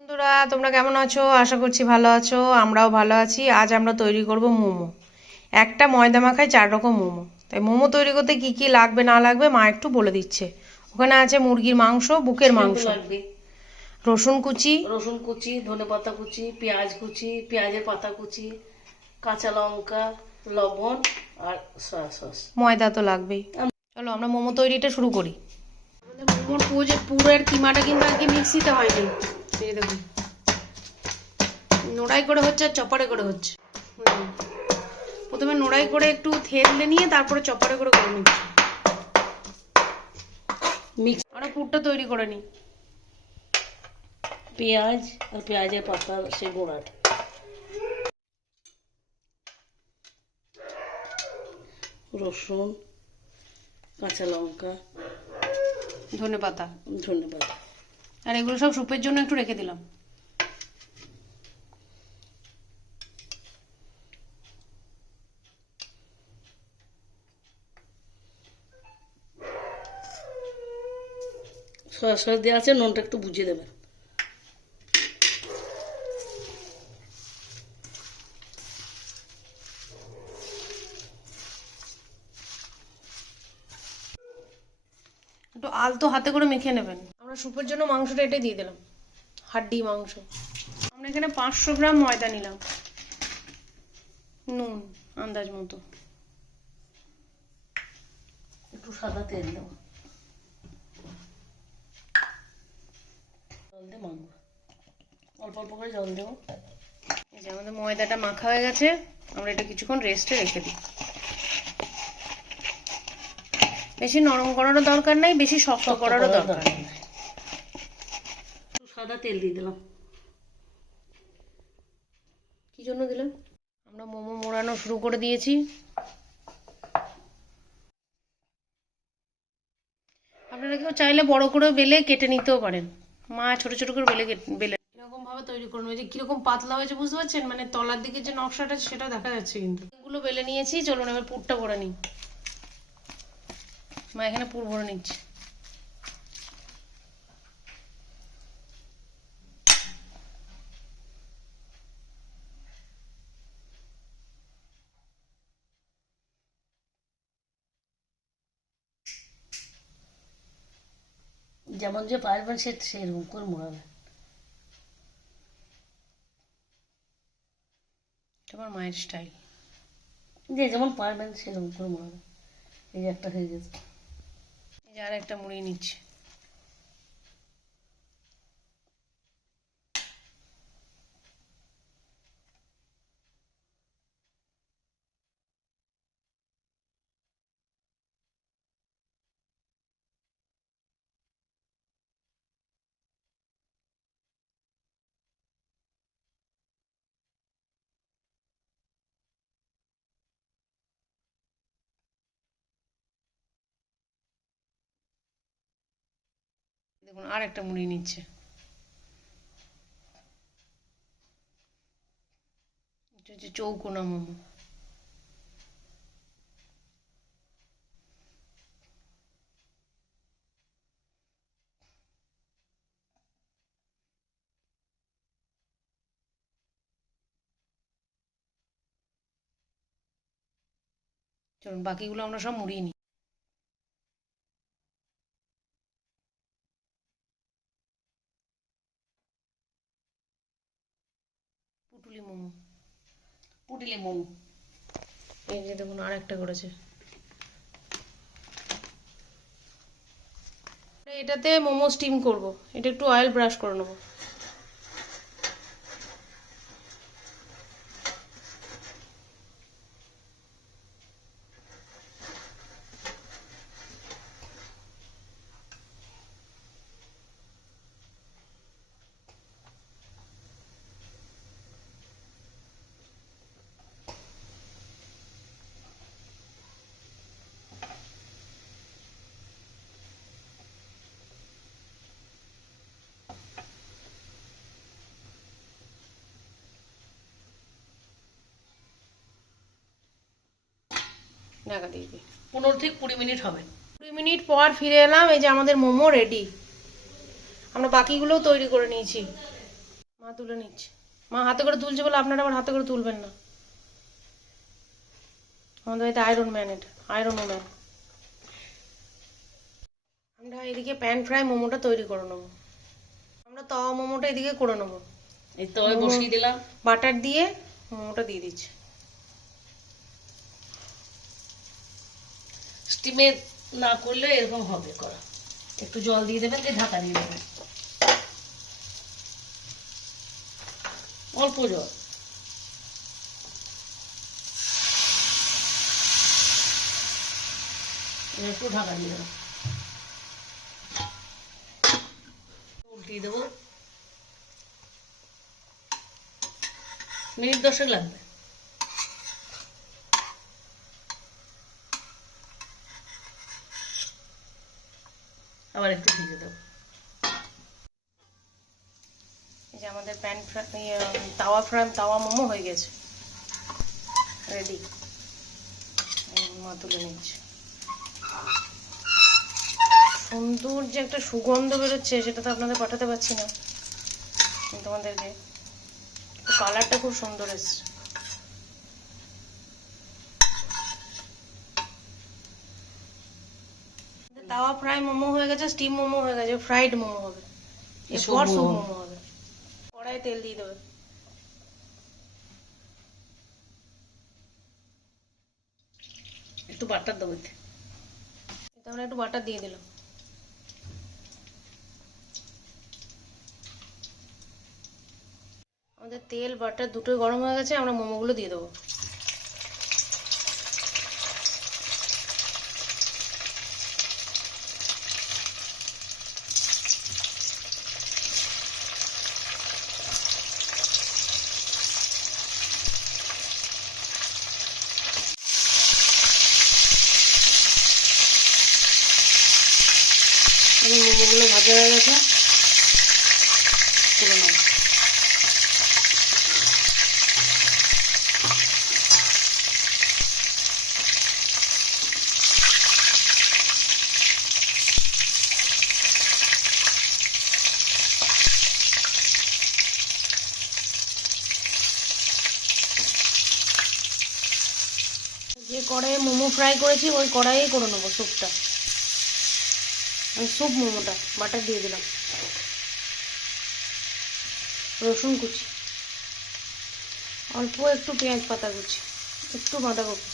বন্ধুরা তোমরা কেমন আছো? আশা করছি ভালো আছো। আমরাও ভালো আছি। আজ আমরা তৈরি করব মোমো। একটা ময়দা মাখায় চার রকম মোমো। তাই মোমো তৈরি করতে কি কি লাগবে না লাগবে মা একটু বলে দিচ্ছে। ওখানে আছে মুরগির মাংস বুকের মাংস। লাগবে। রসুন কুচি। রসুন কুচি ধনে পাতা কুচি পেঁয়াজ কুচি পেঁয়াজের পাতা কুচি কাঁচা লঙ্কা লবণ আর সয়া সস। ময়দা তো লাগবেই। চলো আমরা মোমো তৈরিটা শুরু করি। আমাদের মোমোর পুজো পুরের কিমাটা কিন্তু আজকে মিক্সিতে হয়নি। এই দেখুন নোড়াই করে হচ্ছে আর চপারে করে হচ্ছে। প্রথমে নোড়াই করে একটু থেতলে নিয়ে তারপরে চপারে করে করে নিচ্ছি। মিক্স আমরা পুরটা তৈরি করে নিই। পেঁয়াজ আর পেঁয়াজের পাতা সে গোড়াটা। রসুন কাঁচা লঙ্কা। ধনে পাতা। ধনে পাতা। আর এগুলো সব স্যুপের জন্য একটু রেখে দিলাম। সয়া সস দেওয়া আছে নুনটা একটু বুঝিয়ে দেবেন। একটু আলতো হাতে করে মেখে নেবেন। আমরা স্যুপের জন্য মাংসটা এটাই দিয়ে দিলাম। হাড্ডি মাংস। আমরা এখানে পাঁচশো গ্রাম ময়দা নিলাম। নুন আন্দাজ মতো। একটু সাদা তেল দেবো। জল দিয়ে মাখবো। অল্প অল্প করে জল দেবো। এই যে আমাদের ময়দাটা মাখা হয়ে গেছে আমরা এটা কিছুক্ষণ রেস্টে রেখে দিই। বেশি নরম করারও দরকার নাই বেশি শক্ত করারও দরকার নেই। তেল দিয়ে দিলাম। কি জন্য দিলাম আমরা মোমো মোড়ানো শুরু করে দিয়েছি। আপনারা কেউ চাইলে বড় করে বেলে কেটে নিতেও পারেন। মা ছোট ছোট করে বেলে কেটে- বেলে। এরকম ভাবে তৈরি করুন? ওই যে কীরকম পাতলা হয়েছে বুঝতে পারছেন? মানে তলার দিকে যে নকশাটা সেটা দেখা যাচ্ছে কিন্তু। এগুলো বেলে নিয়েছি চলুন এবার পুরটা করে নিই। মা এখানে পুর ভরে নিচ্ছে। যেমন যে পারবেন সে সেরকম করে মোড়াবেন তোমার মায়ের স্টাইল যে যেমন পারবেন সেরকম করে মোড়াবেন এই একটা হয়ে গেছে। এই যে আর একটা মুড়িয়ে নিচ্ছে। দেখুন আর একটা মুড়ি নিচ্ছে। হচ্ছে চৌকোনা মোমো। চলুন বাকিগুলো আমরা সব মুড়িয়ে নিই। পুটুলি মোমো। পুটুলি মোমো। এই যে দেখুন আর একটা করেছে। এটাতে মোমো স্টিম করব। এটা একটু অয়েল ব্রাশ করে নেব। ঢাকা দিয়ে দিই। পনেরো থেকে কুড়ি মিনিট হবে। কুড়ি মিনিট পর ফিরে এলাম এই যে আমাদের মোমো রেডি আমরা বাকিগুলোও তৈরি করে নিয়েছি। মা তুলে নিচ্ছে। মা হাতে করে তুলছে বলে আপনারা আবার হাতে করে তুলবেন না। আমাদের বাড়িতে আয়রন ম্যান এটা আয়রন ম্যান আমরা এদিকে প্যান ফ্রাই মোমোটা তৈরি করে নেব। আমরা তাওয়া মোমোটা এদিকে করে নেব। এই তবে বসিয়ে দিলাম। বাটার দিয়ে মোমোটা দিয়ে দিচ্ছি। স্টিমে না করলে এরকম হবে, করা। একটু জল দিয়ে দেবেন, দিয়ে ঢাকা দিয়ে দেবেন। অল্প জল। একটু ঢাকা দিয়ে দেবো। উল্টিয়ে দেবো। মিনিট দশেক লাগবে। আবার একটু ভিজে দেবো। এই যে আমাদের প্যান ফ্রাই তাওয়া ফ্রাই তাওয়া মোমো হয়ে গেছে। রেডি মা তুলে নিচ্ছে। সুন্দর যে একটা সুগন্ধ বেরোচ্ছে, সেটা তো আপনাদের পাঠাতে পারছি না। তোমাদেরকে। কালারটা খুব সুন্দর এসছে। তাওয়া ফ্রাই মোমো হয়ে গেছে স্টিম মোমো হয়ে গেছে ফ্রাইড মোমো হবে। এরপর মোমো। কড়াই তেল দিয়ে দেবে। একটু বাটার দেবো। তাহলে একটু বাটার দিয়ে দিলাম। আমাদের তেল বাটার দুটোই গরম হয়ে গেছে আমরা মোমোগুলো দিয়ে দেবো আমি মোমোগুলো ভাজা গেছে তুলে নেব। যে কড়াইয়ে মোমো ফ্রাই করেছি ওই কড়াইয়ে করে নেব স্যুপটা আমি স্যুপ মোমোটা, বাটার দিয়ে দিলাম। রসুন কুচি। অল্প একটু পেঁয়াজ পাতা কুচি, একটু বাঁধাকপি।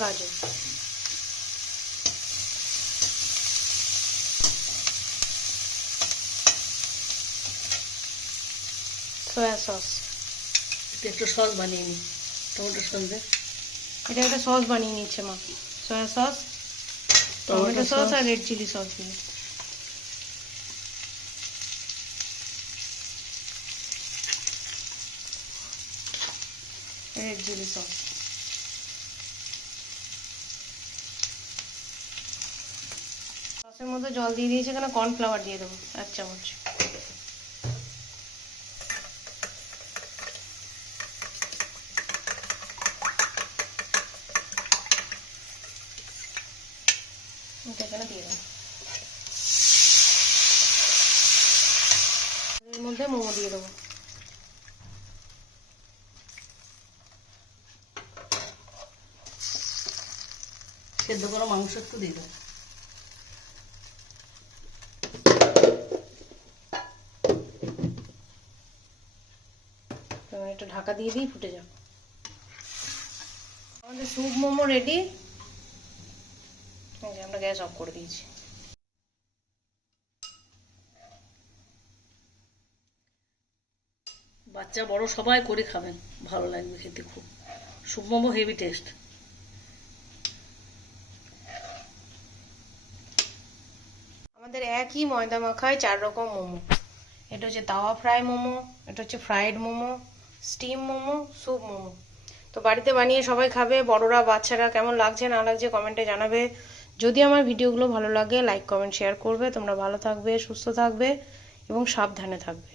গাজর। Soya sauce. একটু সস বানিয়ে নিই টমেটো সস এটা একটা সস বানিয়ে নিচ্ছে মা। সয়া সস টমেটো সস আর রেড চিলি সস দিয়ে। রেড চিলি সস সসের মধ্যে জল দিয়ে দিয়েছে এখানে কর্নফ্লাওয়ার দিয়ে দেবো এক চামচ। এখানে দিয়ে এর মধ্যে মোমো দিয়ে দেবো। সেদ্ধ করা মাংস একটু দিয়ে দেবো। একটু ঢাকা দিয়ে দিই ফুটে যাবে। আমাদের স্যুপ মোমো রেডি আমরা গ্যাস অফ করে দিয়েছি। বাচ্চা বড় সবাই করে খাবেন। ভালো লাগবে খেতে খুব। Soup momo heavy taste. আমাদের একই ময়দা মাখায় চার রকম মোমো। এটা হচ্ছে তাওয়া ফ্রাই মোমো এটা হচ্ছে fried momo steam momo soup momo. তো বাড়িতে বানিয়ে সবাই খাবে। বড়রা বাচ্চারা কেমন লাগছে না লাগছে কমেন্টে জানাবে। যদি আমার ভিডিওগুলো ভালো লাগে লাইক কমেন্ট শেয়ার করবে। তোমরা ভালো থাকবে, সুস্থ থাকবে এবং সাবধানে থাকবে।